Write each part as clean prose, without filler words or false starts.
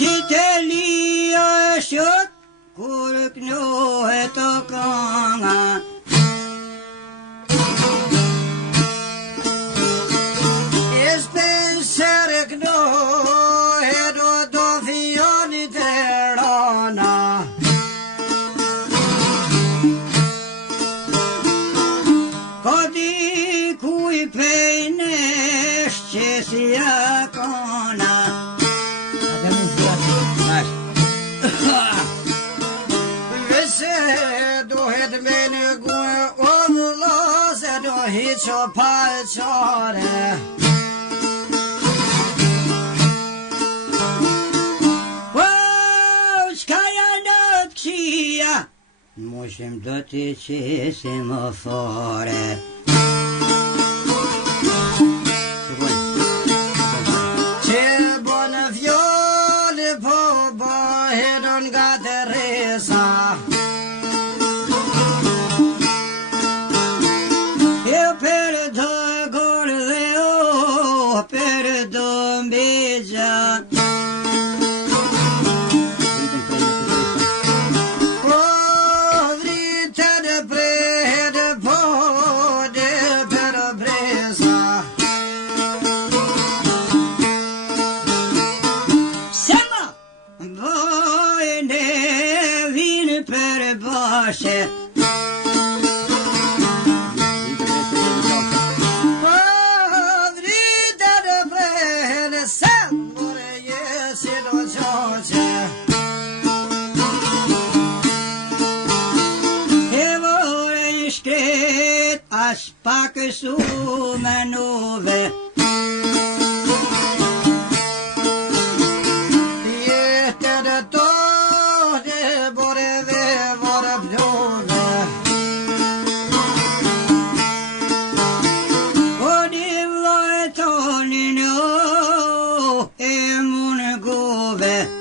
Qiteli është kur knohet të kanga. Espenser knohet o do fionit e rana. Kodi kuj pejnesh që si e kona. Hiç o palçare Qkaja në të qia Mushim do t'i qesim o fore Që bonë fjole po bëhedon nga të resa Pak su me nuve Jetër të të boreve vore plove O di vajtonin o e mun gove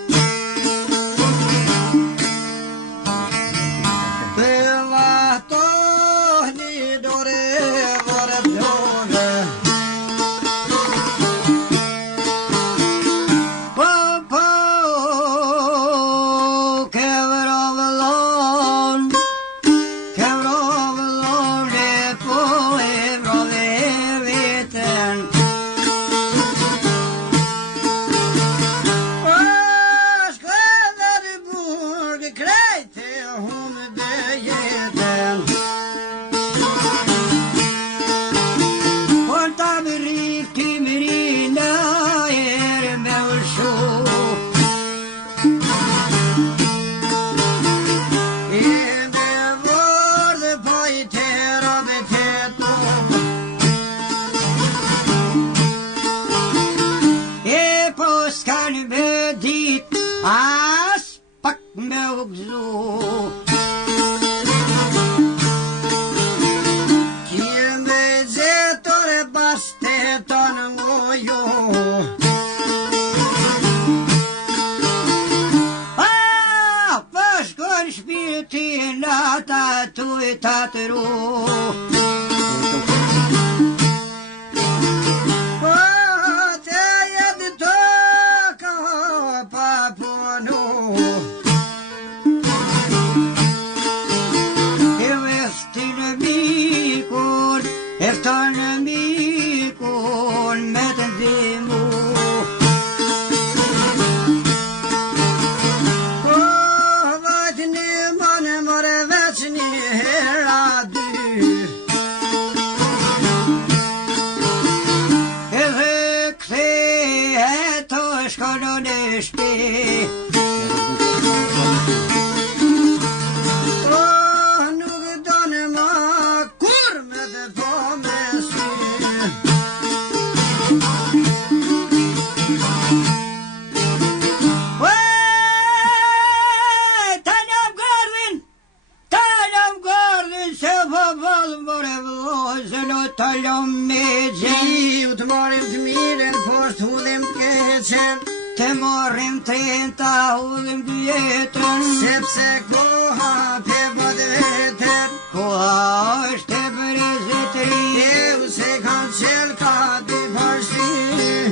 Te morrim tenta udhim djetën Sepse koha pe bët vetën Koha është e brezitri E u se kanë qelë ka dy pashti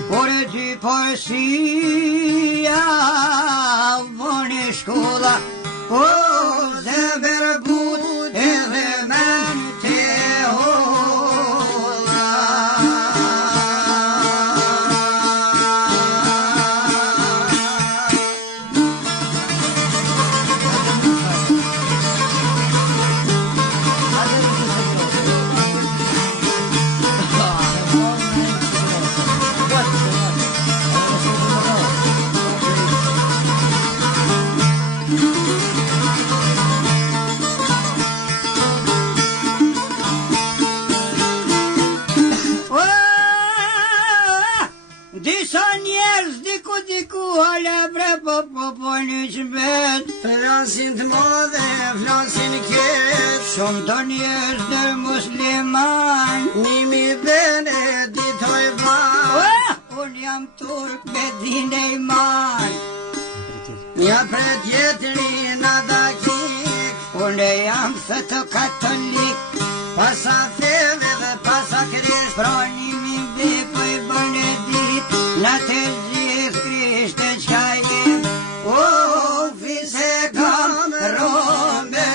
Por e dy poesia vone shkolla, o zemër but edhe men te holla. Disa njerëz diku hala bre po një qbet. Flasin të madhe, flasin keq. Shumë të njerëz në musliman, Nimi bene ditoj ban. Unë jam turk me dine iman. Ja pret jetëri në dakik. Unë jam fëtë katolik, Pasa theve dhe pasa krisht. pra nimin dhe po i bëne dit, në të gjithë krishtë qka jem. O, vise kam rombe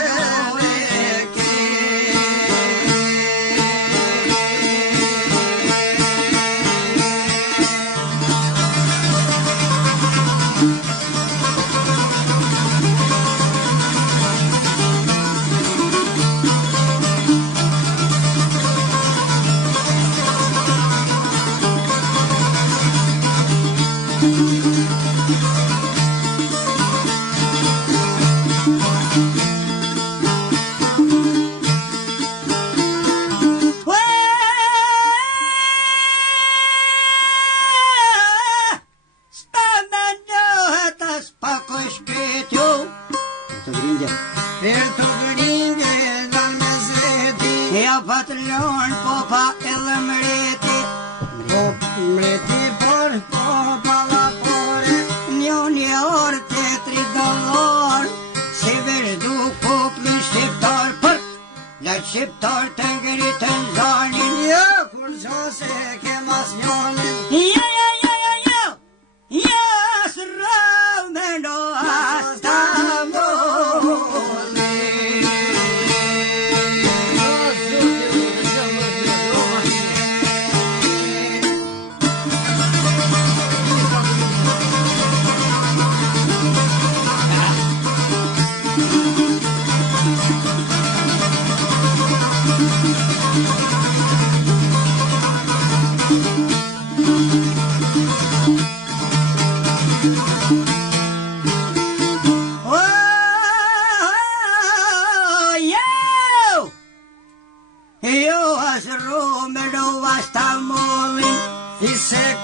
Per të gringe dal me zeti. ja patrilion po pa edhe mreti. Po mreti por po palapore. Një orë të $3, si vazhdu popullin shqiptar për la shqiptar të ngritën zanin. Ja kur qase ke mas njonin. Ja, sërrav me no asta moli. Jo asru me no asta molin. Fisek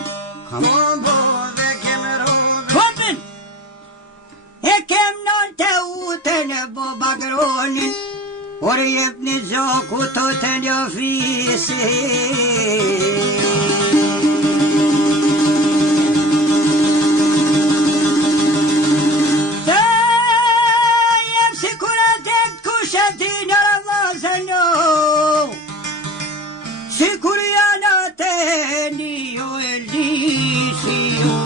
kombo dhe keme rove. Kopin! E kem non të uten e bo bagronin, por jep një gjoku të të një fisi. Se jem si kura të kushet i në rëvazën no, si kur janë atë një o e lisi o.